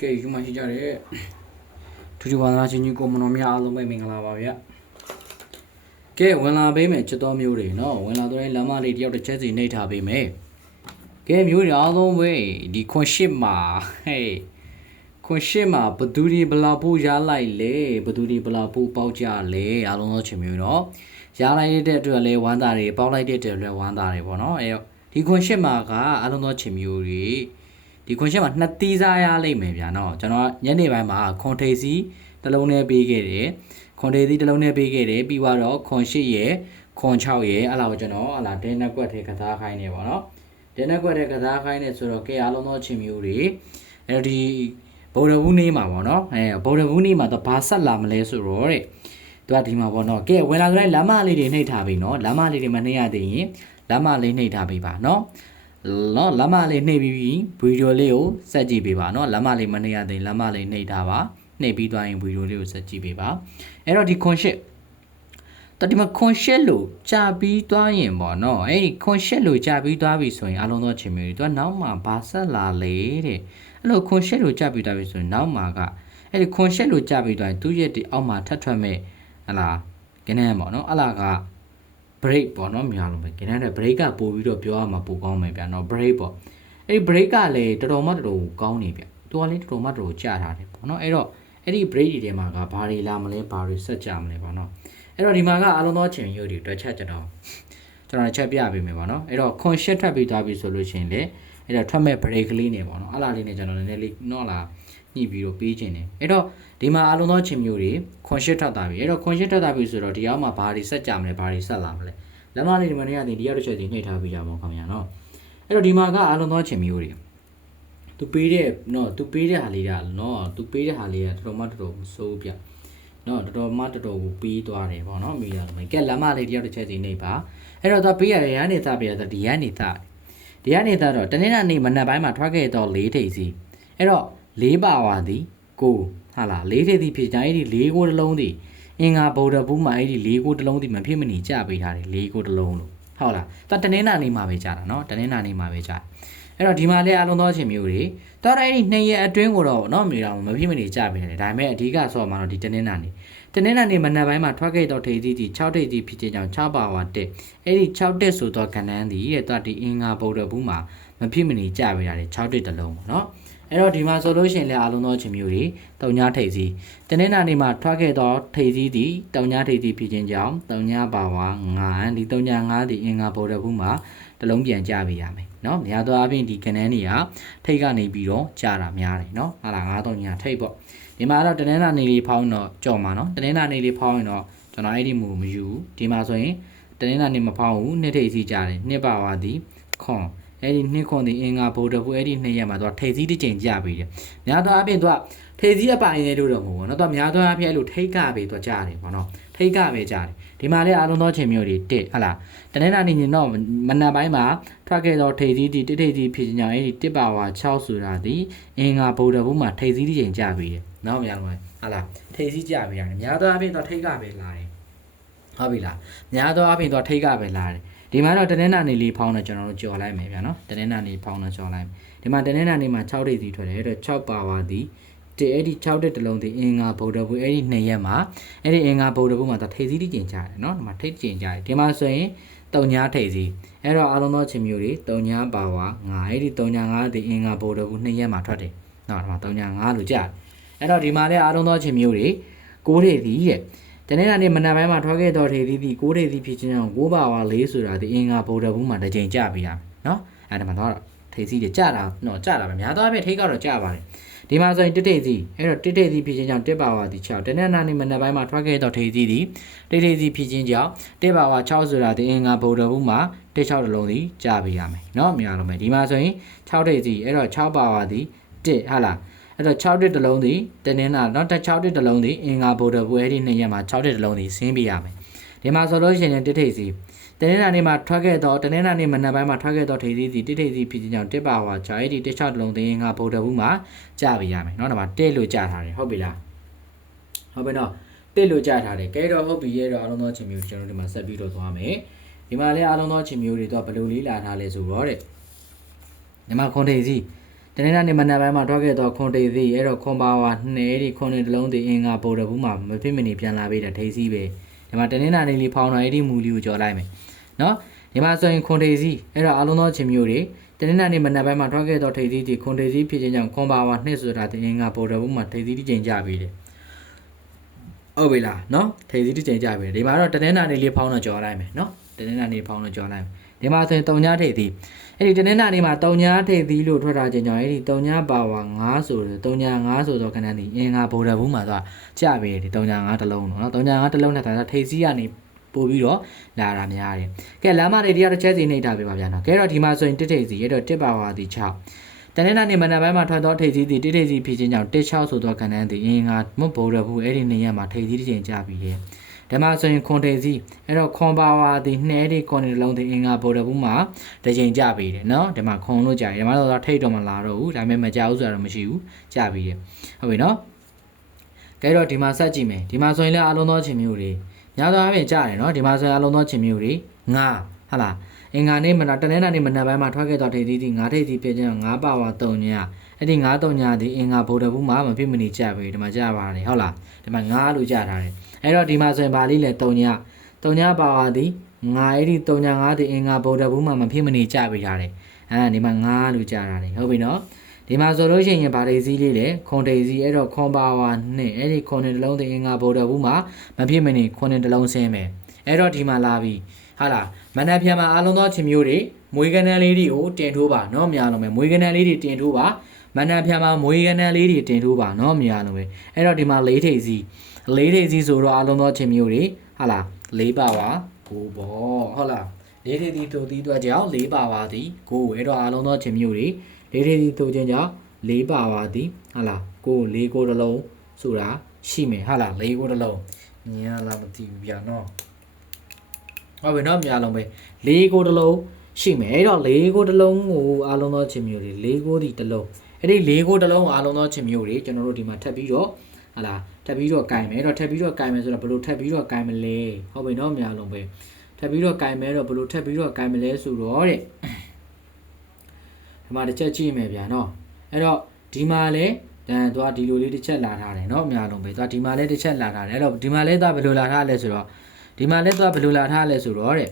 ကဲယူမရှိကြတဲ့ထူးထူးဝါသနာချင်းကြီးကိုမတော်များအားလုံးပဲမင်္ဂလာပါဗျကဲဝင်လာပေးမယ်ချစ်တော်မျိုးတွေနော်ဝင်လာတော့လမ်းမလေးတယောက်တစ်ချက်စီနှိပ်ထားပေးမယ်ကဲမျိုးတွေအားလုံးပဲဒီခွန်ရှစ်မှာဟေးခွန်ရှစ်မှာဘသူဒီဘလာပူရလိုက်လေဘသူဒီဘလာပူပေါက်ကြလေအားလုံးသောချင်မျိုးနော်ရလိုက်တဲ့အတွက်လည်းဝမ်းသာတွေပေါက်လိုက်တဲ့အတွက်လည်းဝမ်းသာတွေပေါ့နော်အဲဒီခွန်ရှစ်မှာကအားလုံးသောချင်မျိုးတွေ ဒီခွန်ရှင်းမှာနှစ်သီးစားရလိမ့်မယ်ဗျာနော်ကျွန်တော်ညနေပိုင်းမှာခွန်ထေစီတစ်လုံးနဲ့ပေးခဲ့တယ်ခွန်ထေစီတစ်လုံးနဲ့ပေးခဲ့တယ်ပြီးတော့ခွန်ရှစ်ရယ်ခွန်6ရယ်အဲ့လာကိုကျွန်တော်ဟလာဒဲနက်ကွက်ထဲကစားခိုင်းနေပါတော့ဒဲနက်ကွက်ထဲကစားခိုင်းနေဆိုတော့ကဲအားလုံးသောချင်းမျိုးတွေအဲ့တော့ဒီဗုဒ္ဓဘူးနေ့မှာပေါ့နော်အဲဗုဒ္ဓဘူးနေ့မှာတော့ဘာဆက်လာမလဲဆိုတော့တဲ့သူကဒီမှာပေါ့နော်ကဲဝင်လာကြတဲ့လမ်းမလေးတွေနှိပ်ထားပြီနော်လမ်းမလေးတွေမနှိပ်ရသေးရင်လမ်းမလေးနှိပ်ထားပြီပါနော် နော်လမ်းမလေးနှိပ်ပြီးပြီးဗီဒီယိုလေးကိုစက်ကြည့်ပေးပါနော်လမ်းမလေးမနှိပ်ရသေးရင်လမ်းမလေးနှိပ်ထားပါနှိပ်ပြီးသွားရင်ဗီဒီယိုလေးကိုစက်ကြည့်ပေးပါအဲ့တော့ဒီခွန်ရှစ်တတိမခွန်ရှစ်လို့ကြာပြီးသွားရင်ပေါ့နော်အဲ့ဒီခွန်ရှစ်လို့ကြာပြီးသွားပြီဆိုရင်အလုံးသောချင်းမျိုးတွေသူကနောက်မှဘာဆက်လာလေတဲ့အဲ့လိုခွန်ရှစ်လို့ကြာပြီးသွားပြီဆိုရင်နောက်မှကအဲ့ဒီခွန်ရှစ်လို့ကြာပြီးသွားရင်သူ့ရဲ့ဒီအောက်မှာထပ်ထွက်မဲ့ဟလာကင်းနေပေါ့နော်အလားက break ပေါ့နော်များလို့ပဲကျန်တဲ့ break ကပို့ပြီးတော့ပြောရမှာပိုကောင်းမယ်ဗျာနော် break ပေါ့အဲ့ဒီ break ကလည်းတော်တော်မှတော်တော်ကောင်းနေဗျသူကလည်းတော်တော်မှတော်တော်ကြာထားတယ်ပေါ့နော်အဲ့တော့အဲ့ဒီ break တွေထဲမှာကဘာတွေလာမလဲဘာတွေဆက်ကြမလဲပေါ့နော်အဲ့တော့ဒီမှာကအလုံးသောအချိန်ရုပ်တွေတွက်ချက်ကျွန်တော်ကျွန်တော်ချက်ပြပေးမယ်ပေါ့နော်အဲ့တော့ conscious ထပ်ပြီးသွားပြီဆိုလို့ရှိရင်လေအဲ့တော့ထွက်မဲ့ break ကလေးနေပေါ့နော်အဲ့လားလေးနေကျွန်တော်နည်းနည်းလေးတော့လာ ညှိပြီးတော့ပေးခြင်းတယ်အဲ့တော့ဒီမှာအလုံးသောအချိန်မျိုးတွေ conscious ထပ်တာပြီအဲ့တော့ conscious ထပ်တာပြီဆိုတော့ဒီအောက်မှာဘာတွေဆက်ကြမလဲဘာတွေဆက်လာမလဲလမ်းမလေးဒီမနေ့ကနေဒီရောက်တစ်ချက်စီနှိပ်ထားပြီးကြမှာခင်ဗျာနော်အဲ့တော့ဒီမှာကအလုံးသောချင်မျိုးတွေသူပေးတဲ့နော်သူပေးတဲ့ဟာလေးကနော်သူပေးတဲ့ဟာလေးကတော်တော်မှတော်တော်စိုးပြနော်တော်တော်မှတော်တော်ကိုပေးသွားတယ်ပေါ့နော်မိရတယ်ကဲလမ်းမလေးတယောက်တစ်ချက်စီနှိပ်ပါအဲ့တော့သူပေးရရရနေသားပေးရတော့ဒီရနေသားဒီရနေသားတော့တနေ့နေ့မနက်ပိုင်းမှာထွက်ခဲ့တော့၄ထိပ်စီအဲ့တော့ ၄ပါဝါသည်ကိုဟာလား၄ထိပ်စီဖြစ်ကြအဲ့ဒီ၄ကိုတစ်လုံးသည် အင်္ဂါဗုဒ္ဓဘူးမှာအဲ့ဒီ၄ကိုတစ်လုံးဒီမဖြစ်မနေကြပေးထားတယ်၄ကိုတစ်လုံးလို့ဟုတ်လားသူတနင်္လာနေ့မှာပဲကြတာเนาะတနင်္လာနေ့မှာပဲကြတယ်အဲ့တော့ဒီမှာလည်းအလုံးသောချင်းမျိုးတွေတော်တော်အဲ့ဒီနှစ်ရက်အတွင်းကိုတော့เนาะမြေတော်မဖြစ်မနေကြပေးတယ်ဒါပေမဲ့အဓိကဆော့မှာတော့ဒီတနင်္လာနေ့တနင်္လာနေ့မနက်ပိုင်းမှာထွက်ခဲ့တော့ထေးသီးတီ6ထိပ်သီးဖြစ်ခြင်းကြောင့်6ပါဝါတက်အဲ့ဒီ6တက်ဆိုတော့ကဏ္ဍန်းဒီတဲ့သူကဒီအင်္ဂါဗုဒ္ဓဘူးမှာမဖြစ်မနေကြပေးတာလေ6တက်တစ်လုံးပေါ့เนาะ အဲ့တော့ဒီမှာဆိုလို့ရှိရင်လည်းအလုံးသောချင်းမျိုးတွေတောင်ညာထိပ်စီးတနင်္လာနေ့မှာထွက်ခဲ့သောထိပ်စီးသည်တောင်ညာထိပ်စီးဖြစ်ခြင်းကြောင့်တောင်ညာပါဝါငါန်ဒီတောင်ညာငါသည်အင်္ဂါပေါ်တဲ့ဘူးမှာတလုံးပြန်ကြပေးရမယ်နော်များသောအားဖြင့်ဒီကနန်းတွေကထိပ်ကနေပြီးတော့ကြာတာများတယ်နော်ဟာလာငါတောင်ညာထိပ်ပေါ့ဒီမှာတော့တနင်္လာနေ့လေးဖောင်းတော့ကြော်မှာနော်တနင်္လာနေ့လေးဖောင်းရင်တော့ကျွန်တော်အဲ့ဒီမူမယူဒီမှာဆိုရင်တနင်္လာနေ့မဖောင်းဘူးနှစ်ထိပ်စီးကြတယ်နှစ်ပါဝါသည်ခွန် အဲ့ဒီနှစ်ခွန်ဒီအင်္ဂါဗုဒ္ဓဘူးအဲ့ဒီနှစ်ရက်မှာသူကထိပ်စီးတစ်ချိန်ကြပြီတယ်။များသောအားဖြင့်သူကထိပ်စီးအပိုင်နေလို့တော့မဟုတ်ဘူးเนาะသူကများသောအားဖြင့်အဲ့လိုထိတ်ကပဲသူကကြားတယ်ပေါ့နော်။ထိတ်ကပဲကြားတယ်။ဒီမှာလည်းအားလုံးသောချိန်မျိုးတွေတစ်ဟလာတနေ့နာနေညတော့မနက်ပိုင်းမှာထွက်ခဲ့သောထိပ်စီးဒီတစ်ထိပ်စီးဖြစ်ကြအောင်အဲ့ဒီတစ်ပါဝါ6ဆိုတာဒီအင်္ဂါဗုဒ္ဓဘူးမှာထိပ်စီးတစ်ချိန်ကြပြီတယ်။နော်များလုံးဟလာထိပ်စီးကြပြီရတယ်။များသောအားဖြင့်သူထိတ်ကပဲလာတယ်။ဟုတ်ပြီလား။များသောအားဖြင့်သူထိတ်ကပဲလာတယ်။ ဒီမှာတော့တနင်္လာနေ့လေးဖောင်းတော့ကျွန်တော်တို့ကြော်လိုက်မယ်ဗျာနော်တနင်္လာနေ့ဖောင်းတော့ကြော်လိုက်မယ်ဒီမှာတနင်္လာနေ့မှာ6ဒိတ်စီထွက်တယ်အဲ့တော့6ပါဝါသည်ဒီအဲ့ဒီ6တက်တစ်လုံးဒီအင်္ဂါဗုဒ္ဓဘူးအဲ့ဒီ2ရက်မှာအဲ့ဒီအင်္ဂါဗုဒ္ဓဘူးမှာတော့ထိပ်စည်းတိကျင်ကြတယ်နော်ဒီမှာထိပ်ကျင်ကြတယ်ဒီမှာဆိုရင်တုံညာထိပ်စည်းအဲ့တော့အလုံးသောချင်းမျိုးတွေတုံညာပါဝါ9အဲ့ဒီတုံညာ9ဒီအင်္ဂါဗုဒ္ဓဘူး2ရက်မှာထွက်တယ်နော်ဒီမှာတုံညာ9လို့ကြားတယ်အဲ့တော့ဒီမှာလည်းအလုံးသောချင်းမျိုးတွေ6ထိပ်စီတဲ့ တနေ့ကနေမနက်ပိုင်းမှာထွက်ခဲ့တော့ထေသည်ဒီ6ဒေသည်ဖြစ်ခြင်းကြောင့်6ပါဝါ4ဆိုတာဒီအင်္ဂါဗုဒ္ဓဘူးမှာတစ်ချိန်ကြပေးရမယ်နော်အဲ့ဒါမှတော့ထေစီတွေကြတာနော်ကြတာပဲများသောအားဖြင့်ထိတ်ကတော့ကြပါတယ်ဒီမှာဆိုရင်တစ်တိတ်စီအဲ့တော့တစ်တိတ်စီဖြစ်ခြင်းကြောင့်တစ်ပါဝါဒီ6တနေ့ကနေမနက်ပိုင်းမှာထွက်ခဲ့တော့ထေစီဒီတစ်တိတ်စီဖြစ်ခြင်းကြောင့်တစ်ပါဝါ6ဆိုတာဒီအင်္ဂါဗုဒ္ဓဘူးမှာတစ်6တလုံးစီကြပေးရမယ်နော်များလုံးမယ်ဒီမှာဆိုရင်6တိတ်စီအဲ့တော့6ပါဝါဒီတစ်ဟာလား အဲ့တော့6တစ်တစ်လုံးသည်တနင်္လာနော်တက်6တစ်တစ်လုံးသည်အင်္ဂါဗုဒ္ဓပွဲဒီနှစ်ရက်မှာ6တစ်တစ်လုံးသည်ဆင်းပြရမယ်ဒီမှာဆိုလို့ရှိရင်တိထိတ်စီတနင်္လာနေ့မှာထွက်ခဲ့သောတနင်္လာနေ့မနက်ပိုင်းမှာထွက်ခဲ့သောထိပ်သီးစီတိထိတ်စီဖြစ်ခြင်းကြောင့်တစ်ပါဝါဂျာရီတစ်ချောက်တစ်လုံးသည်အင်္ဂါဗုဒ္ဓဘူးမှာကြာပြရမယ်နော်ဒီမှာတက်လို့ကြာထားတယ်ဟုတ်ပြီလားဟုတ်ပြီနော်တက်လို့ကြာထားတယ်ကဲတော့ဟုတ်ပြီရဲ့တော့အလုံးသောချင်းမျိုးကျွန်တော်ဒီမှာဆက်ပြီးတော့သွားမယ်ဒီမှာလည်းအလုံးသောချင်းမျိုးတွေတော့ဘယ်လိုလေးလာထားလဲဆိုတော့တဲ့ဒီမှာခွန်ထိပ်စီ တတနေ့နေ့မနက်ပိုင်းမှာထွက်ခဲ့တော့ခွန်တေသည်အဲ့တော့ခွန်ပါဝါနှဲဒီခွန်နေတလုံးဒီအင်္ဂါပေါ်တော်ဘူးမှာမဖြစ်မနေပြန်လာပေးတာထိစီပဲဒီမှာတနေ့နေ့လေးဖောင်းတော့အဲ့ဒီမူလေးကိုကြော်လိုက်မယ်နော်ဒီမှာဆိုရင်ခွန်တေစီအဲ့တော့အလုံးသောချင်းမျိုးတွေတနေ့နေ့မနက်ပိုင်းမှာထွက်ခဲ့တော့ထိစီဒီခွန်တေစီဖြစ်ခြင်းကြောင့်ခွန်ပါဝါနှစ်ဆိုတာဒီအင်္ဂါပေါ်တော်ဘူးမှာထိစီတိချိန်ကြပြီတယ်ဟုတ်ပြီလားနော်ထိစီတိချိန်ကြပြီဒီမှာတော့တနေ့နေ့လေးဖောင်းတော့ကြော်လိုက်မယ်နော်တနေ့နေ့ဖောင်းတော့ကြော်လိုက်မယ် ဒီမှာဆိုရင်တုံညာထိစီအဲ့ဒီတနင်္လာနေ့မှာတုံညာထိပ်သီးလို့ထွက်ထားခြင်းကြောင့်အဲ့ဒီတုံညာပါဝါ9ဆိုတယ်တုံညာ9ဆိုတော့ခဏနေအင်္ဂါဗော်ဒဘူးမှာသွားကြပြီဒီတုံညာ9တစ်လုံးတော့နော်တုံညာ9တစ်လုံးနဲ့ဒါထိပ်စီးကနေပို့ပြီးတော့လာတာများတယ်ကဲလမ်းမတွေတရားတစ်ချက်စီနှိပ်ထားပေးပါဗျာနော်ကဲတော့ဒီမှာဆိုရင်တစ်ထိပ်စီအဲ့တော့တစ်ပါဝါဒီ6တနင်္လာနေ့မနက်ပိုင်းမှာထွက်သောထိပ်စီးသည်တစ်ထိပ်စီဖြစ်ခြင်းကြောင့်တစ်6ဆိုတော့ခဏနေသည်အင်္ဂါမဗော်ဒဘူးအဲ့ဒီနေရာမှာထိပ်စီးတစ်ချိန်ကြပြီလေ ဓမ္မဆိုရင်ခွန်ထေစီအဲ့တော့ခွန်ပါဝါဒီနှဲဒီခွန်ဒီလုံးဒီအင်္ဂါဗော်ဒဘူးမှာတစ်ချိန်ကြပြီတယ်နော်ဒီမှာခွန်လို့ကြာတယ်ဒီမှာတော့ထိတ်တော့မလာတော့ဘူးဒါပေမဲ့မကြဘူးဆိုတာတော့မရှိဘူးကြပြီတယ်ဟုတ်ပြီနော်ကဲတော့ဒီမှာဆက်ကြည့်မယ်ဒီမှာဆိုရင်လည်းအလုံးသောချင်းမျိုးတွေများသောအားဖြင့်ကြားတယ်နော်ဒီမှာဆိုရင်အလုံးသောချင်းမျိုးတွေငါဟာလားအင်္ဂါနေ့မနက်တနင်္လာနေ့မနက်ပိုင်းမှာထွက်ခဲ့တော့ထိပ်သီးသီးငါထိပ်သီးပြည့်ခြင်းငါပါဝါတုံညာအဲ့ဒီငါတုံညာဒီအင်္ဂါဗုဒ္ဓဘူးမှာမဖြစ်မနေကြပြီဒီမှာကြားပါတယ်ဟုတ်လားဒီမှာငါလို့ကြားထားတယ် အဲ့တော့ဒီမှာဆိုရင်ဗာလိလေတုံညာတုံညာပါဝါဒီငါအဲ့ဒီတုံညာငါဒီအင်္ဂါဗုဒ္ဓဘူးမှာမဖြစ်မနေကြပြီထားတယ်အဲဒီမှာငါလို့ကြားထားတယ်ဟုတ်ပြီနော်ဒီမှာဆိုလို့ရှိရင်ဗာလိစည်းလေးလေခွန်တေစည်းအဲ့တော့ခွန်ပါဝါနဲ့အဲ့ဒီခွန်တဲ့တစ်လုံးဒီအင်္ဂါဗုဒ္ဓဘူးမှာမဖြစ်မနေခွန်တဲ့တစ်လုံးဆင်းမယ်အဲ့တော့ဒီမှာလာပြီဟာလားမနက်ဖြန်မှာအားလုံးသောချင်းမျိုးတွေမွေးကနန်းလေးတွေကိုတင်ထိုးပါเนาะများလုံးပဲမွေးကနန်းလေးတွေတင်ထိုးပါမနက်ဖြန်မှာမွေးကနန်းလေးတွေတင်ထိုးပါเนาะများလုံးပဲအဲ့တော့ဒီမှာလေးထိပ်စီ လေးထိပ်စီဆိုတော့အလုံးသောချင်းမျိုးတွေဟာလားလေးပါပါကိုပေါ့ဟုတ်လားလေးထိပ်စီတို့သီးအတွက်ကြောင့်လေးပါပါသည်ကိုဝဲတော့အလုံးသောချင်းမျိုးတွေလေးထိပ်စီတို့ချင်းကြောင့်လေးပါပါသည်ဟာလားကိုလေးကိုတစ်လုံးဆိုတာရှိမယ်ဟာလားလေးကိုတစ်လုံးမြင်လားမသိဘူးဗျာနော်ဟုတ်ပြီနော်မြင်အောင်ပဲလေးကိုတစ်လုံးရှိမယ်အဲ့တော့လေးကိုတစ်လုံးကိုအလုံးသောချင်းမျိုးတွေလေးကိုဒီတစ်လုံးအဲ့ဒီလေးကိုတစ်လုံးအလုံးသောချင်းမျိုးတွေကျွန်တော်တို့ဒီမှာထပ်ပြီးတော့ဟာလား ထပ်ပြီးတော့ကင်မယ်အဲ့တော့ထပ်ပြီးတော့ကင်မယ်ဆိုတော့ဘယ်လိုထပ်ပြီးတော့ကင်မလဲဟုတ်ပြီနော်များလုံးပဲထပ်ပြီးတော့ကင်မယ်တော့ဘယ်လိုထပ်ပြီးတော့ကင်မလဲဆိုတော့တဲ့ဒီမှာတစ်ချက်ကြည့်မယ်ဗျာနော်အဲ့တော့ဒီမှာလဲတန်သွားဒီလိုလေးတစ်ချက်လာထားတယ်เนาะအများလုံးပဲသွားဒီမှာလဲတစ်ချက်လာထားတယ်အဲ့တော့ဒီမှာလဲသွားဘယ်လိုလာထားလဲဆိုတော့ဒီမှာလဲသွားဘယ်လိုလာထားလဲဆိုတော့တဲ့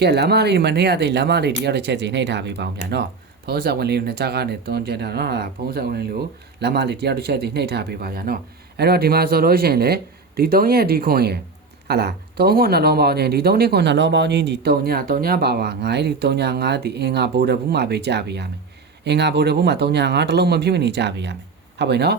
ကဲလမ်းမလေးမနှိမ့်ရတဲ့လမ်းမလေးတယောက်တစ်ချက်စီနှိမ့်ထားပေးပါအောင်ဗျာเนาะဖုံးဆက်ဝင်လေးကိုနှစ်ချက်ကနေတွန်းကျက်တာเนาะဟာဖုံးဆက်ဝင်လေးကိုလမ်းမလေးတယောက်တစ်ချက်စီနှိမ့်ထားပေးပါဗျာเนาะ အဲ့တော့ဒီမှာဆိုလို့ရှိရင်လေဒီ၃ရက်ဒီခွန်ရဲ့ဟာလား၃ခွန်နှလုံးပေါင်းခြင်းဒီ၃နှစ်ခွန်နှလုံးပေါင်းခြင်းဒီ၃ည၃ညပါပါ9ဒီ၃ည9ဒီအင်္ဂါဗုဒ္ဓဘူးမှာပဲကြပေးရမယ်အင်္ဂါဗုဒ္ဓဘူးမှာ၃ည9တစ်လုံးမဖြစ်မနေကြပေးရမယ်ဟုတ်ပြီနော်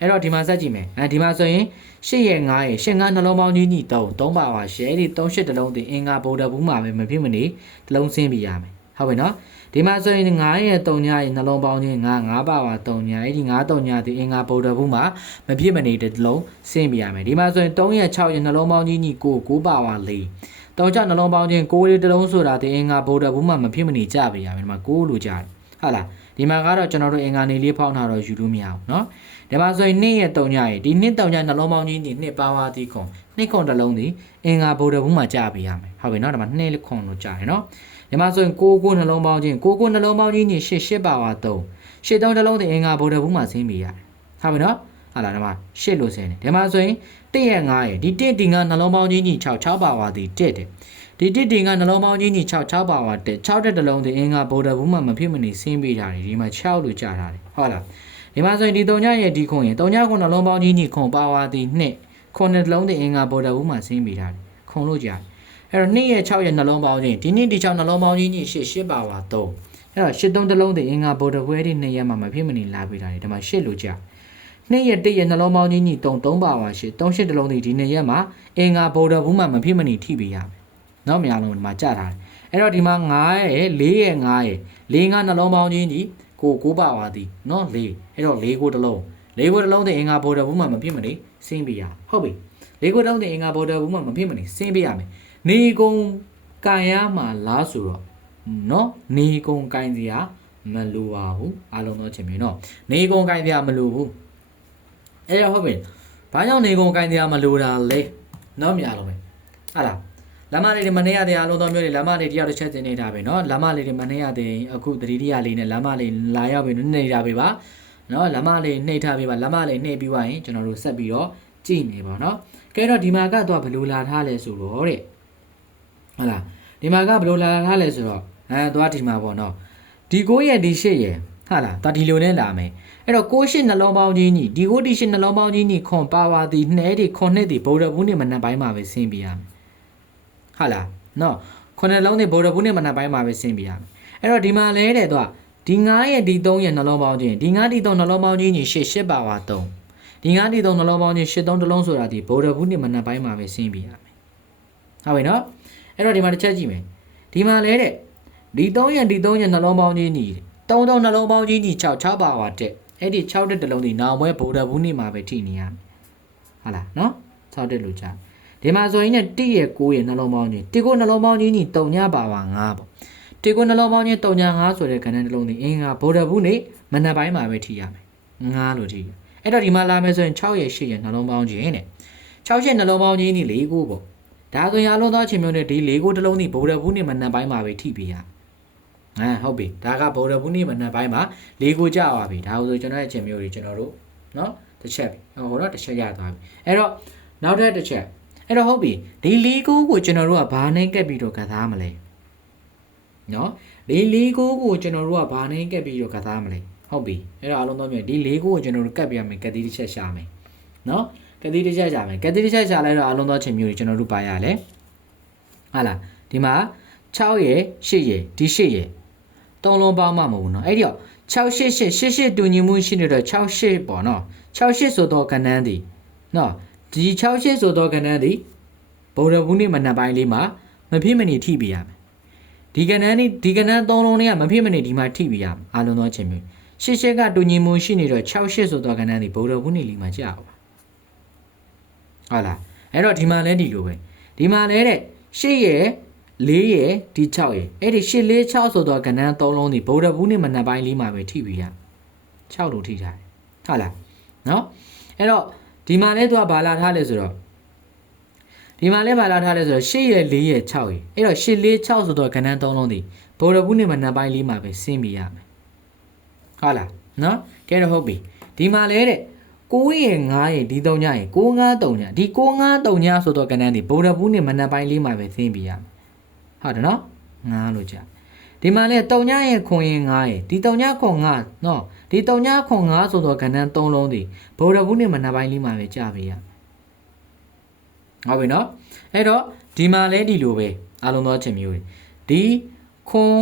အဲ့တော့ဒီမှာစက်ကြည့်မယ်အဲဒီမှာဆိုရင်၈ရက်9ရက်၈9နှလုံးပေါင်းကြီးညီ3 3ပါပါရှဲဒီ3 8တလုံးဒီအင်္ဂါဗုဒ္ဓဘူးမှာပဲမဖြစ်မနေတစ်လုံးဆင်းပြရမယ်ဟုတ်ပြီနော် ဒီမှာဆိုရင်9ရက်3ညရက်နှလုံးပေါင်းခြင်း9 9ပါပါ3ညအဲ့ဒီ9 3ညဒီအင်္ဂါဗုဒ္ဓဘူးမှာမဖြစ်မနေတစ်လုံးဆင်းပြရမယ်ဒီမှာဆိုရင်3ရက်6ရက်နှလုံးပေါင်းခြင်းညီ9 9ပါပါ4တောင်ကြနှလုံးပေါင်းခြင်း6လေးတစ်လုံးဆိုတာဒီအင်္ဂါဗုဒ္ဓဘူးမှာမဖြစ်မနေကြပြရမယ်ဒီမှာ9လို့ကြားတယ်ဟုတ်လားဒီမှာကတော့ကျွန်တော်တို့အင်္ဂါနေလေးဖောက်ထားတော့ယူလို့မရဘူးเนาะဒီမှာဆိုရင်နှစ်ရက်3ညရက်ဒီနှစ်3ညနှလုံးပေါင်းခြင်းဒီနှစ်ပါပါသည်ခွန်နှစ်ခွန်တစ်လုံးဒီအင်္ဂါဗုဒ္ဓဘူးမှာကြပြရမယ်ဟုတ်ပြီเนาะဒီမှာနှစ်ခွန်လို့ကြားတယ်เนาะ ညီမဆိုရင်ကိုကိုနှလုံးပေါင်းချင်းကိုကိုနှလုံးပေါင်းချင်းညင်ရှစ်ရှစ်ပါပါသုံးရှစ်သုံးတစ်လုံးတင်အင်္ဂါဗုဒ္ဓဘူးမှာဆင်းမိရတယ်ဟုတ်ပြီနော်ဟာလာညီမရှစ်လို့ဆင်းတယ်ညီမဆိုရင်1ရဲ့9ရဲ့ဒီ1ဒီကနှလုံးပေါင်းချင်းညင်6 6ပါပါသည်1တဲ့ဒီတစ်တင်ကနှလုံးပေါင်းချင်းညီ6 6ပါဝါတက်6တက်တလုံးတင်အင်္ဂါဗုဒ္ဓဘုမမဖြစ်မနေဆင်းပေးထားတယ်ဒီမှာ6လို့ကြားထားတယ်ဟုတ်လားဒီမှာဆိုရင်ဒီ3ညရဲ့ဒီခွန်ရင်3ညခွန်နှလုံးပေါင်းချင်းညီခွန်ပါဝါသည်2ခွန်နှလုံးတင်အင်္ဂါဗုဒ္ဓဘုမဆင်းပေးထားတယ်ခွန်လို့ကြားတယ် အဲ့တော့2ရဲ့6ရဲ့နှလုံးပေါင်းချင်းဒီနေ့ဒီ6နှလုံးပေါင်းကြီးညီ8 8ပါဝါ3အဲ့တော့8 3တစ်လုံးတဲ့အင်္ဂါဗုဒ္ဓဘွဲဒီ2ရက်မှာမဖြစ်မနေလာပေးထားတယ်ဒီမှာ8လို့ကြာနှစ်ရက်တရက်နှလုံးပေါင်းကြီးညီ3 3ပါဝါ8 3 8တလုံးဒီဒီနှစ်ရက်မှာအင်္ဂါဗုဒ္ဓဘူးမှာမဖြစ်မနေထိပေးရမယ်နော်မရလုံးဒီမှာကြထားတယ်အဲ့တော့ဒီမှာ9ရဲ့4ရဲ့9ရဲ့4 9နှလုံးပေါင်းချင်းဒီကိုကိုပါပါသည်နော်4အဲ့တော့4ကိုတစ်လုံး4ကိုတစ်လုံးတဲ့အင်္ဂါဘော်ဒဘူးမှာမဖြစ်မနေစင်းပြရဟုတ်ပြီ4ကိုတစ်လုံးတဲ့အင်္ဂါဘော်ဒဘူးမှာမဖြစ်မနေစင်းပြရမယ် နေကုံကန်ရမှာလားဆိုတော့နော်နေကုံကန်စရာမလိုပါဘူးအားလုံးသောချင်းမြေနော်နေကုံကန်စရာမလိုဘူးအဲ့တော့ဟုတ်ပြီဘာကြောင့်နေကုံကန်စရာမလိုတာလဲနော်မြားလုံးပဲဟာလား လမ်းမလေးတွေမနေရတဲ့အလုံးသောမျိုးတွေလမ်းမလေးတယောက်တစ်ချက်တင်နေတာပဲเนาะလမ်းမလေးတွေမနေရတဲ့အခုတတိယလေးနဲ့လမ်းမလေးလာရောက်ပြီးနေတာပဲပါเนาะလမ်းမလေးနှိပ်ထားပြီးပါလမ်းမလေးနှိပ်ပြီးသွားရင်ကျွန်တော်တို့ဆက်ပြီးတော့ကြည့်နေပါเนาะကဲတော့ဒီမှာကတော့ဘယ်လိုလာထားလဲဆိုတော့တဲ့ ဟုတ်လားဒီမှာကဘယ်လိုလာလာလဲဆိုတော့အဲသွားဒီမှာပေါ့နော်ဒီ9ရက်ဒီ10ရက်ဟုတ်လားသွားဒီလိုနဲ့လာမယ်အဲ့တော့ကိုရှစ်နှလုံးပေါင်းကြီးညီဒီကိုတီရှစ်နှလုံးပေါင်းကြီးညီခွန်ပါဝါတီနှဲတီခွန်နှစ်တီဗုဒ္ဓဘူးနေမနက်ပိုင်းမှာပဲဆင်းပြရမယ်ဟုတ်လားနော်ခွန်နှလုံးနေဗုဒ္ဓဘူးနေမနက်ပိုင်းမှာပဲဆင်းပြရမယ်အဲ့တော့ဒီမှာလဲတဲ့သွားဒီ9ရက်ဒီ3ရက်နှလုံးပေါင်းကြီးဒီ9ဒီ3နှလုံးပေါင်းကြီးညီရှစ်ရှစ်ပါဝါ3ဒီ9ဒီ3နှလုံးပေါင်းကြီးရှစ်3တစ်လုံးဆိုတာဒီဗုဒ္ဓဘူးနေမနက်ပိုင်းမှာပဲဆင်းပြရမယ်ဟုတ်ပြီနော် အဲ့တော့ဒီမှာတစ်ချက်ကြည့်မယ်ဒီမှာလဲတဲ့ဒီ3ရဲ့ဒီ3ရဲ့နှလုံးပေါင်းချင်းညီ3 3နှလုံးပေါင်းချင်းညီ6 6ပါဝါတက်အဲ့ဒီ6တက်တစ်လုံးဒီနောင်ပွဲဗုဒ္ဓဘူးနေမှာပဲထိနေရမယ်ဟုတ်လားနော်6တက်လို့ကြားဒီမှာဆိုရင်1ရဲ့9ရဲ့နှလုံးပေါင်းချင်း1ကိုနှလုံးပေါင်းချင်းညီ3ညပါဝါ9ပေါ့1ကိုနှလုံးပေါင်းချင်း3ည9ဆိုတဲ့ခဏတစ်လုံးဒီအင်းကဗုဒ္ဓဘူးနေမနက်ပိုင်းမှာပဲထိရမယ်9လို့ထိရအဲ့တော့ဒီမှာလာမယ်ဆိုရင်6ရဲ့8ရဲ့နှလုံးပေါင်းချင်းတဲ့6ရဲ့နှလုံးပေါင်းချင်းညီ4ကိုပေါ့ ဒါဆိုရင်အလုံးသောချင်းမျိုးနဲ့ဒီ၄ကိုတစ်လုံးဒီဗုဒ္ဓဘူးနေမနက်ပိုင်းမှာပဲထိပြရအဲဟုတ်ပြီဒါကဗုဒ္ဓဘူးနေမနက်ပိုင်းမှာ၄ကိုကြာပါပြီဒါဆိုကျွန်တော်ရဲ့ချင်းမျိုးတွေကျွန်တော်တို့နော်တစ်ချက်ပြီဟိုတော့တစ်ချက်ရသွားပြီအဲ့တော့နောက်ထပ်တစ်ချက်အဲ့တော့ဟုတ်ပြီဒီ၄ကိုကိုကျွန်တော်တို့ကဘာနဲ့ကက်ပြီးတော့ကစားမလဲနော်ဒီ၄ကိုကိုကျွန်တော်တို့ကဘာနဲ့ကက်ပြီးတော့ကစားမလဲဟုတ်ပြီအဲ့တော့အလုံးသုံးမျိုးဒီ၄ကိုကိုကျွန်တော်တို့ကက်ပြရမယ်ကက်တီးတစ်ချက်ရှာမယ်နော် ကတိတစ်ချက်ရှာမယ်ကတိတစ်ချက်ရှာလိုက်တော့အလုံးသောချိန်မျိုးတွေကျွန်တော်တို့ပါရလဲဟာလားဒီမှာ6ရယ်8ရယ်ဒီ8ရယ်သုံးလုံးပေါင်းမှမဟုတ်ဘူးเนาะအဲ့ဒီတော့6 8 8 8 8တူညီမှုရှိနေတော့6 8ပေါ့เนาะ6 8ဆိုတော့ကဏ္ဍန်းဒီเนาะဒီ6 8ဆိုတော့ကဏ္ဍန်းဒီဗုဒ္ဓဘုနေ့မနက်ပိုင်းလေးမှာမဖြစ်မနေထိပြရမယ်ဒီကဏ္ဍန်းဒီဒီကဏ္ဍန်းသုံးလုံးလေးကမဖြစ်မနေဒီမှာထိပြရမယ်အလုံးသောချိန်မျိုးရှစ်ရှစ်ကတူညီမှုရှိနေတော့6 8ဆိုတော့ကဏ္ဍန်းဒီဗုဒ္ဓဘုနေ့လေးမှာကြာပါ ဟုတ်လားအဲ့တော့ဒီမှာလဲဒီလိုပဲဒီမှာလဲတဲ့ရှစ်ရယ်4ရယ်ဒီ6ရယ်အဲ့ဒီ8 4 6ဆိုတော့ကဏ္ဍ3လုံးဒီဗုဒ္ဓဘူးနေမနက်ပိုင်းလေးမှာပဲထိပြီးရ6လို့ထိထားတယ်ဟုတ်လားနော်အဲ့တော့ဒီမှာလဲသူကဘာလာထားလဲဆိုတော့ဒီမှာလဲဘာလာထားလဲဆိုတော့8ရယ်4ရယ်6ရယ်အဲ့တော့8 4 6ဆိုတော့ကဏ္ဍ3လုံးဒီဗုဒ္ဓဘူးနေမနက်ပိုင်းလေးမှာပဲဆင်းပြီးရမယ်ဟုတ်လားနော်ကဲတော့ဟုတ်ပြီဒီမှာလဲတဲ့ 9ရဲ့9ရဲ့ဒီ3ညရဲ့953ညဒီ953ညဆိုတော့ကဏ္ဍဒီဗုဒ္ဓဘူးနေမနက်ပိုင်းလေးမှာပဲသိပြီးရမယ်ဟုတ်တယ်နော်9လို့ကြာဒီမှာလဲ3ညရဲ့ခွန်ရင်9ရဲ့ဒီ3ညခွန်9နော်ဒီ3ညခွန်9ဆိုတော့ကဏ္ဍ3လုံးဒီဗုဒ္ဓဘူးနေမနက်ပိုင်းလေးမှာပဲကြာပေးရဟုတ်ပြီနော်အဲ့တော့ဒီမှာလဲဒီလိုပဲအလုံးသောချက်မျိုးတွေဒီခွန်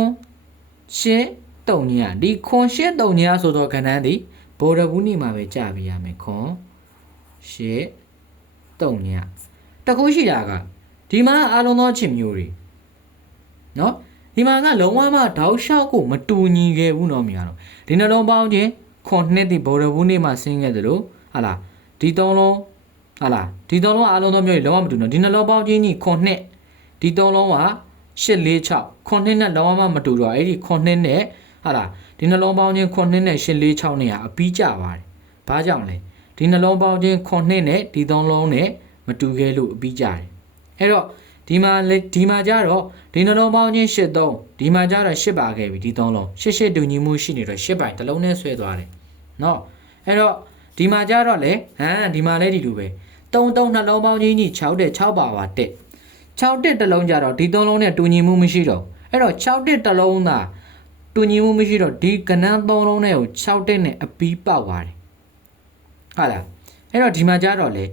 ရှင်းတုံညဒီခွန်ရှင်းတုံညဆိုတော့ကဏ္ဍဒီ ဗော်ဒဘူးနေမှာပဲကြာပြရမယ်ခွန်ရှစ်တုံညတခုရှိတာကဒီမှာအလုံးသောချင်မျိုးတွေနော်ဒီမှာကလုံးဝမှတောက်လျှောက်ကိုမတူညီခဲ့ဘူးနော်မြန်တော့ဒီနှလုံးပေါင်းချင်းခွန်နှစ်ဒီဗော်ဒဘူးနေမှာဆင်းခဲ့တယ်လို့ဟာလားဒီသုံးလုံးဟာလားဒီသုံးလုံးအလုံးသောမျိုးတွေလုံးဝမတူနော်ဒီနှလုံးပေါင်းချင်းကြီးခွန်နှစ်ဒီသုံးလုံးက846ခွန်နှစ်နဲ့လုံးဝမှမတူတော့အဲ့ဒီခွန်နှစ်နဲ့ဟာလား ဒီနှလုံးပေါင်းချင်း9နဲ့846နဲ့ကအပြီးကြပါတယ်။ဘာကြောင့်လဲ။ဒီနှလုံးပေါင်းချင်း9နဲ့ဒီသုံးလုံးနဲ့မတူခဲ့လို့အပြီးကြတယ်။အဲ့တော့ဒီမှာဒီမှာကြတော့ဒီနှလုံးပေါင်းချင်း83ဒီမှာကြတော့8ပါခဲ့ပြီဒီသုံးလုံး88တူညီမှုရှိနေတော့8ပိုင်တစ်လုံးနဲ့ဆွဲသွားတယ်။နော်။အဲ့တော့ဒီမှာကြတော့လေဟမ်ဒီမှာလည်းဒီလိုပဲ3 3နှလုံးပေါင်းချင်းကြီး6တဲ့6ပါပါတက်6တက်တစ်လုံးကြတော့ဒီသုံးလုံးနဲ့တူညီမှုမရှိတော့အဲ့တော့6တက်တစ်လုံးသာ တူညီမှုမရှိတော့ဒီကနန်းသုံးလုံးနဲ့ကို6တက်နဲ့အပီးပေါက်သွားတယ်ဟုတ်လားအဲ့တော့ဒီမှာကြတော့လေ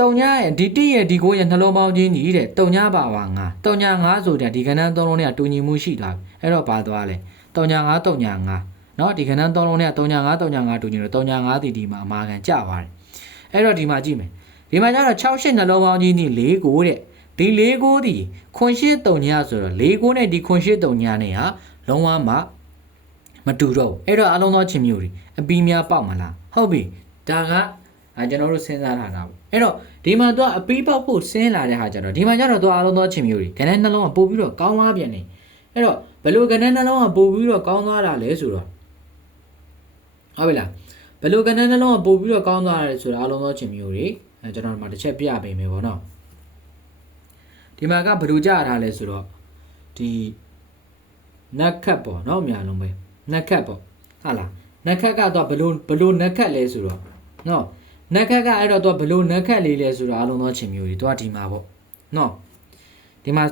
တုံညာရဲ့ဒီတိရဲ့ဒီကိုရဲ့နှလုံးပေါင်းချင်းကြီးတဲ့တုံညာပါပါ9တုံညာ9ဆိုတဲ့ဒီကနန်းသုံးလုံးနဲ့တူညီမှုရှိသွားပြီအဲ့တော့ပါသွားလဲတုံညာ9တုံညာ9เนาะဒီကနန်းသုံးလုံးနဲ့တုံညာ9တုံညာ9တူညီလို့တုံညာ9တီဒီမှာအမာခံကြပါတယ်အဲ့တော့ဒီမှာကြည့်မယ်ဒီမှာကျတော့6 8နှလုံးပေါင်းကြီးนี่4ကိုတဲ့ဒီ4ကိုဒီခွန်ရှိတုံညာဆိုတော့4ကိုနဲ့ဒီခွန်ရှိတုံညာနဲ့ဟာလုံးဝမှ မတူတော့ဘူးအဲ့တော့အလုံးသောချင်းမျိုးတွေအပီးများပေါက်မလားဟုတ်ပြီဒါကကျွန်တော်တို့စဉ်းစားထားတာပေါ့အဲ့တော့ဒီမှာတော့အပီးပေါက်ဖို့ဆင်းလာတဲ့ဟာကျတော့ဒီမှာကျတော့သူအလုံးသောချင်းမျိုးတွေကဏ္ဍနှလုံးကပို့ပြီးတော့ကောင်းသွားပြန်နေအဲ့တော့ဘလို့ကဏ္ဍနှလုံးကပို့ပြီးတော့ကောင်းသွားတာလဲဆိုတော့ဟုတ်ပြီလားဘလို့ကဏ္ဍနှလုံးကပို့ပြီးတော့ကောင်းသွားတယ်ဆိုတာအလုံးသောချင်းမျိုးတွေကျွန်တော်တို့မှာတစ်ချက်ပြပေးမယ်ပေါ့နော်ဒီမှာကဘယ်လိုကြရတာလဲဆိုတော့ဒီနတ်ခတ်ပေါ့နော်အများလုံးပဲ နက်ခတ်ပေါ့ဟာလားနက်ခတ်ကတော့ဘလို့ဘလို့နက်ခတ်လဲဆိုတော့နော်နက်ခတ်ကအဲ့တော့သူကဘလို့နက်ခတ်လေးလဲဆိုတော့အလုံးသောချင်းမျိုးကြီးသူကဒီမှာပေါ့နော်ဒီမှာ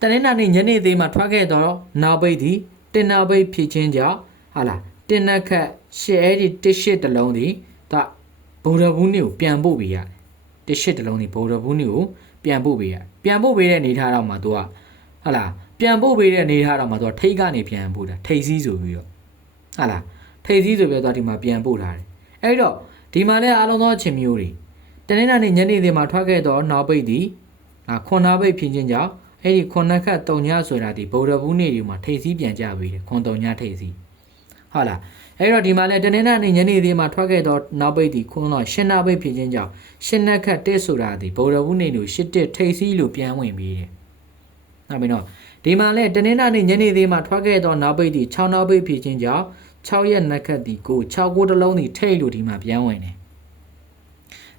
တနင်္လာနေ့ညနေသေးမှာထွက်ခဲ့တော့နောက်ပိတ်ဒီတင်နောက်ပိတ်ဖြစ်ချင်းကြောင့်ဟာလားတင်နက်ခတ်ရှစ်အဲ့ဒီတစ်ရှစ်တလုံးဒီဒါဗုဒ္ဓဘူးနေ့ကိုပြန်ပို့ပေးရတယ်တစ်ရှစ်တလုံးဒီဗုဒ္ဓဘူးနေ့ကိုပြန်ပို့ပေးရပြန်ပို့ပေးတဲ့အနေထားတော့မှသူကဟာလား ပြန်ပို့ပေးတဲ့အနေထားတော့မှသူကထိတ်ကနေပြန်ပို့တာထိတ်စည်းဆိုပြီးတော့ဟာလားထိတ်စည်းဆိုပြီးတော့သူကဒီမှာပြန်ပို့ထားတယ်အဲ့တော့ဒီမှာလည်းအားလုံးသောအချင်းမျိုးတွေတနင်္လာနေ့ညနေသေးမှာထွက်ခဲ့တော့နောက်ပိတ်ဒီအာခွန်နာပိတ်ဖြစ်ခြင်းကြောင့်အဲ့ဒီခွန်နှက်ခတ်တုံညဆိုတာဒီဗုဒ္ဓဘူးနေ့ဒီမှာထိတ်စည်းပြန်ကြပြီးတယ်ခွန်တုံညထိတ်စည်းဟုတ်လားအဲ့တော့ဒီမှာလည်းတနင်္လာနေ့ညနေသေးမှာထွက်ခဲ့တော့နောက်ပိတ်ဒီခွန်တော့ရှင်းနာပိတ်ဖြစ်ခြင်းကြောင့်ရှင်းနှက်ခတ်တစ်ဆိုတာဒီဗုဒ္ဓဘူးနေ့ကိုရှစ်တစ်ထိတ်စည်းလို့ပြန်ဝင်ပြီးတယ်နောက်ပြီးတော့ ဒီမှာလည်းတနင်္လာနေ့ညနေသေးမှာထွက်ခဲ့တော့နောက်ပိတ်ဒီ6နောက်ပိတ်ဖြစ်ခြင်းကြောင့်6ရက်နှက်ခတ်ဒီကို6ကိုတစ်လုံးဒီထိတ်လို့ဒီမှာပြန်ဝင်တယ်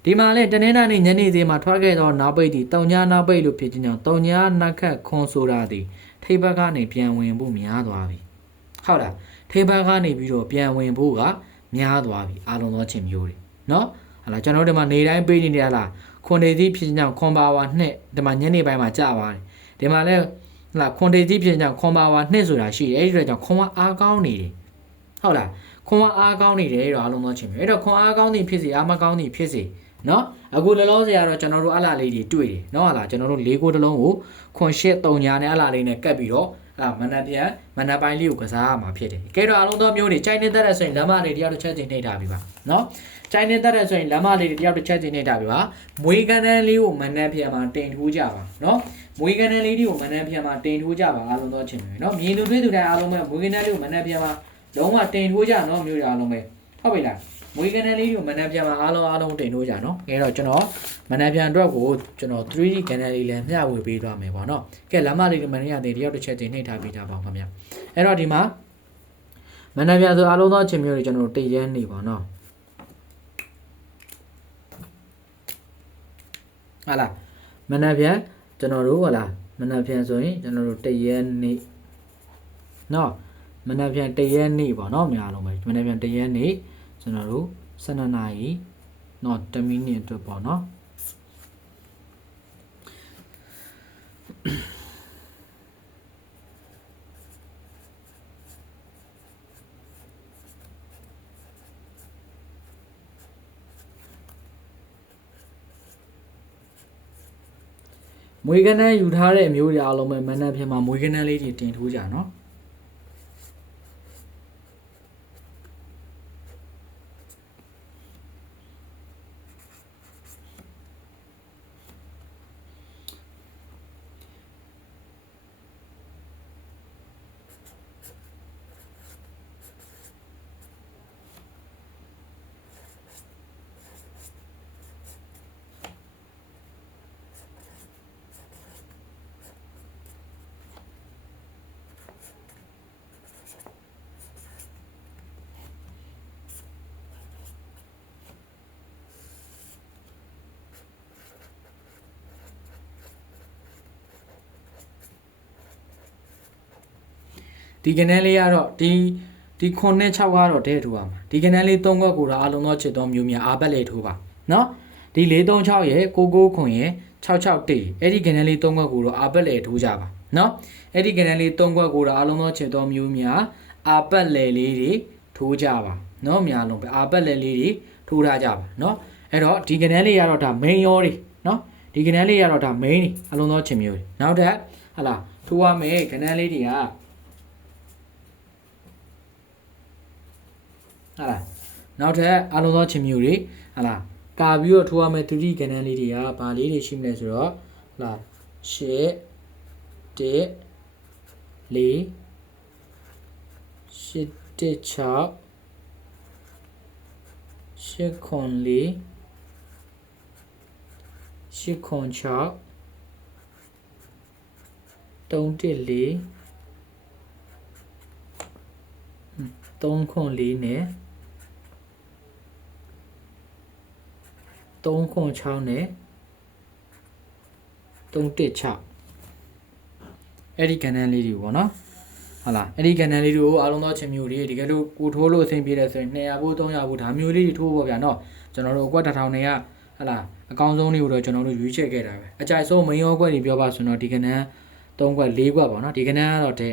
ဒီမှာလည်းတနင်္လာနေ့ညနေသေးမှာထွက်ခဲ့တော့နောက်ပိတ်ဒီတုံညာနောက်ပိတ်လို့ဖြစ်ခြင်းကြောင့်တုံညာနှက်ခတ်ခွန်ဆိုတာဒီထိပ်ဘက်ကနေပြန်ဝင်ဖို့များသွားပြီဟုတ်လားထိပ်ဘက်ကနေပြီးတော့ပြန်ဝင်ဖို့ကများသွားပြီအားလုံးသောချင်းမျိုးတွေเนาะဟာလားကျွန်တော်တို့ဒီမှာနေတိုင်းပေးနေရလားခွန်ဒေသီဖြစ်ခြင်းကြောင့်ခွန်ပါဝါနှစ်ဒီမှာညနေပိုင်းမှာကြာပါတယ်ဒီမှာလည်း ဟုတ်လားခွန်တေကြီးဖြစ်ကြောင်ခွန်ပါဝါနှစ်ဆိုတာရှိတယ်အဲ့ဒီတော့ကြောင့်ခွန်ကအားကောင်းနေတယ်ဟုတ်လားခွန်ကအားကောင်းနေတယ်တော့အားလုံးသောချင်းပဲအဲ့တော့ခွန်အားကောင်းနေဖြစ်စေအားမကောင်းနေဖြစ်စေနော်အခုလောလောဆယ်ကတော့ကျွန်တော်တို့အလားလေးတွေတွေ့တယ်နော်ဟုတ်လားကျွန်တော်တို့လေးကိုတစ်လုံးကိုခွန်ရှစ်၃ညာနဲ့အလားလေးနဲ့ကတ်ပြီးတော့အာမနက်ပြန်မနက်ပိုင်းလေးကိုကစားရမှာဖြစ်တယ်ကဲတော့အားလုံးသောမျိုးတွေကြိုင်နေတတ်တဲ့ဆိုရင်လမ်းမလေးတယောက်တစ်ချက်ချင်းနှိပ်ထားပြီးပါနော်ကြိုင်နေတတ်တဲ့ဆိုရင်လမ်းမလေးတယောက်တစ်ချက်ချင်းနှိပ်ထားပြီးပါမွေးကန်းတန်းလေးကိုမနက်ပြန်မှာတင်ထိုးကြပါနော် မွေးကန်းတန်းလေးတွေကိုမနှမ်းပြန်မှာတင်ထိုးကြပါအားလုံးသောချင်မယ်နော်မြင်သူတွေ့သူတိုင်းအားလုံးပဲမွေးကန်းတန်းလေးကိုမနှမ်းပြန်မှာလုံးဝတင်ထိုးကြနော်မျိုးရအားလုံးပဲဟုတ်ပြီလားမွေးကန်းတန်းလေးတွေကိုမနှမ်းပြန်မှာအားလုံးအားလုံးတင်ထိုးကြနော်အဲတော့ကျွန်တော်မနှမ်းပြန်အတွက်ကိုကျွန်တော် 3D ကန်းတန်းလေးလည်းမျှဝေပေးသွားမယ်ပေါ့နော်ကဲလမ်းမလေးကိုမနှမ်းရတဲ့တယောက်တစ်ချက်တင်နှိပ်ထားပေးကြပါဦးခင်ဗျအဲတော့ဒီမှာမနှမ်းပြန်ဆိုအားလုံးသောချင်မျိုးတွေကျွန်တော်တည်ရဲနေပါနော်ဟာလားမနှမ်းပြန် ကျွန်တော်တို့ဟလာမနက်ဖြန်ဆိုရင်ကျွန်တော်တို့တရက်နေ့နော်မနက်ဖြန်တရက်နေ့ပေါ့နော်များလုံးပဲမနက်ဖြန်တရက်နေ့ကျွန်တော်တို့12နာရီနော်10မိနစ်အတွက်ပေါ့နော် မွေးကနန်းယူထားတဲ့အမျိုးတွေအားလုံးပဲမနက်ပြန်မှာမွေးကနန်းလေးတွေတင်ထိုးကြเဒီကနေ့လေးကတော့ဒီဒီ9နဲ့6ကတော့တဲ့ထိုးပါမှာဒီကနေ့လေး3ခွက်ကိုတော့အလုံးသောချစ်တော်မျိုးများအာဘက်လေးထိုးပါနော်ဒီ436ရဲ့969ရဲ့661တီအဲ့ဒီကနေ့လေး3ခွက်ကိုတော့အာဘက်လေးထိုးကြပါနော်အဲ့ဒီကနေ့လေး3ခွက်ကိုတော့အလုံးသောချစ်တော်မျိုးများအာဘက်လေးလေးတွေထိုးကြပါနော်များလုံးပဲအာဘက်လေးလေးတွေထိုးထားကြပါနော်အဲ့တော့ဒီကနေ့လေးကတော့ဒါ main ရောတွေနော်ဒီကနေ့လေးကတော့ဒါ main တွေအလုံးသောချစ်မျိုးတွေနောက်ထပ်ဟလာထိုးရမယ်ကနေ့လေးတွေက ဟာလားနောက်ထပ်အလုံးသောချင်းမျိုးတွေဟာလားကာပြီးတော့ထိုးရမယ့် 3D ကဏ္ဍလေးတွေကဘာလေးတွေရှိမလဲဆိုတော့ဟာလားရှစ်တစ်လေးရှစ်တစ်6ရှစ်ခွန်လေးရှစ်ခွန်6 3တစ်လေး3ခွန်လေးနဲ့ 3ခွန်6နဲ့3 316အဲ့ဒီကဏ္ဍလေးတွေပေါ့နော်ဟုတ်လားအဲ့ဒီကဏ္ဍလေးတွေကိုအားလုံးသောချင်းမျိုးတွေတကယ်လို့ကိုထိုးလို့အဆင်ပြေတယ်ဆိုရင်200ဘူး300ဘူးဒါမျိုးလေးတွေထိုးဖို့ဗျာနော်ကျွန်တော်တို့အကွက်တစ်ထောင်တွေကဟုတ်လားအကောင်းဆုံးတွေကိုတော့ကျွန်တော်တို့ရွေးချယ်ခဲ့တာပဲအကြိုက်ဆုံးမင်းရောကွက်တွေပြောပါဆိုတော့ဒီကဏ္ဍ3ကွက်4ကွက်ပေါ့နော်ဒီကဏ္ဍကတော့တဲ့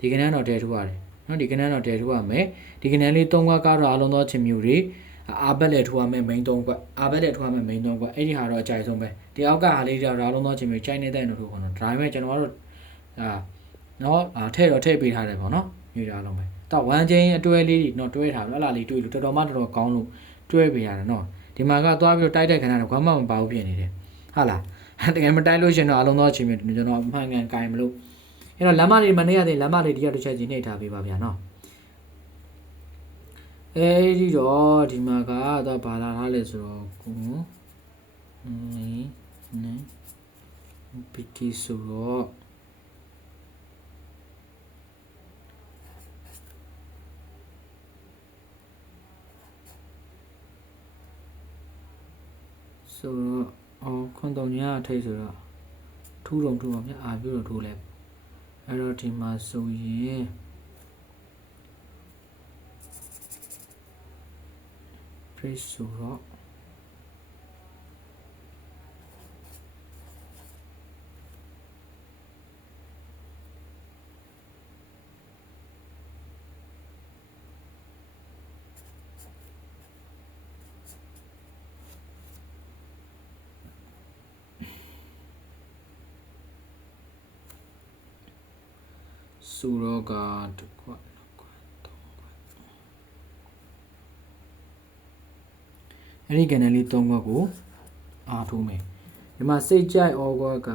ဒီကဏ္ဍတော့တဲထိုးရတယ်နော်ဒီကဏ္ဍတော့တဲထိုးရမယ်ဒီကဏ္ဍလေး3ကွက်ကတော့အားလုံးသောချင်းမျိုးတွေ အာဘက်လက်ထိုးရမယ် main 3ကွက်အာဘက်လက်ထိုးရမယ် main 3ကွက်အဲ့ဒီဟာတော့အကြိုက်ဆုံးပဲဒီအောက်ကဟာလေးတွေတော့အားလုံးသောချင်းမျိုးကြိုက်နေတဲ့တို့ထိုးပေါ့နော်ဒါပေမဲ့ကျွန်တော်တို့အာနော်အာထည့်တော့ထည့်ပေးထားတယ်ပေါ့နော်မျိုးတွေအားလုံးပဲတော့1 chain အတွဲလေးတွေနော်တွဲထားပြီအဲ့လားလေးတွေးလို့တော်တော်မှတော်တော်ကောင်းလို့တွဲပေးရတယ်နော်ဒီမှာကသွားပြီးတော့တိုက်တဲ့ခဏတော့ဘာမှမပါဘူးဖြစ်နေတယ်ဟုတ်လားတကယ်မတိုက်လို့ရှင်တော့အားလုံးသောချင်းမျိုးကျွန်တော်အမှန်ကန်ကင်မလို့အဲ့တော့လမ်းမလေးမနေရသေးလမ်းမလေးတရားတစ်ချက်ချင်းနှိပ်ထားပေးပါဗျာနော် အဲဒီတော့ဒီမှာကတော့ဘာလာထားလဲဆိုတော့ကိုနေနေပီတီဆိုတော့ဆိုတော့အော်ခွန်တုံညာထိတ်ဆိုတော့ထူးတော့ထူးပါဗျာအာပြုတော့ထူးလဲအဲ့တော့ဒီမှာဆိုရင် trace ဆိုတော့ဆိုတော့ကတစ်ခွက် အဲ့ဒီကဏ္ဍလေး၃ခွက်ကိုအားထုတ်မယ်ဒီမှာစိတ်ကြိုက်ဩခွက်က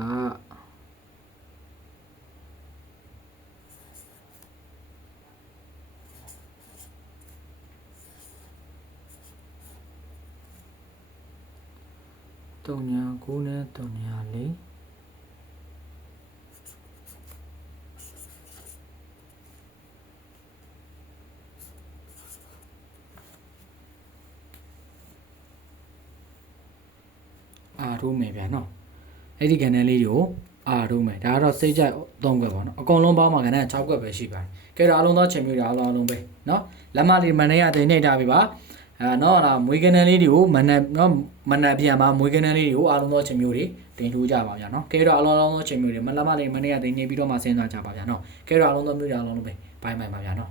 တုံညာ9နဲ့တုံညာ4 ထိုးမယ်ဗျာနော်အဲ့ဒီကန်နယ်လေးကိုအားထိုးမယ်ဒါကတော့စိတ်ကြိုက်သုံးခွက်ပေါ့နော်အကုန်လုံးပေါင်းမှာကန်နယ်6ခွက်ပဲရှိပါတယ်ကဲတော့အားလုံးသောချင်မျိုးတွေအားလုံးအားလုံးပဲနော်လက်မလေးမနေရတဲ့နှိပ်ထားပြီပါအဲနော်ဒါမွေးကန်နယ်လေးတွေကိုမနက်နော်မနက်ပြန်မှာမွေးကန်နယ်လေးတွေကိုအားလုံးသောချင်မျိုးတွေတင်ထိုးကြပါဗျာနော်ကဲတော့အားလုံးအားလုံးသောချင်မျိုးတွေမလက်မလေးမနေရတဲ့နှိပ်ပြီးတော့မှစဉ်းစားကြပါဗျာနော်ကဲတော့အားလုံးသောမျိုးတွေအားလုံးလုံးပဲဘိုင်းဘိုင်းပါဗျာနော်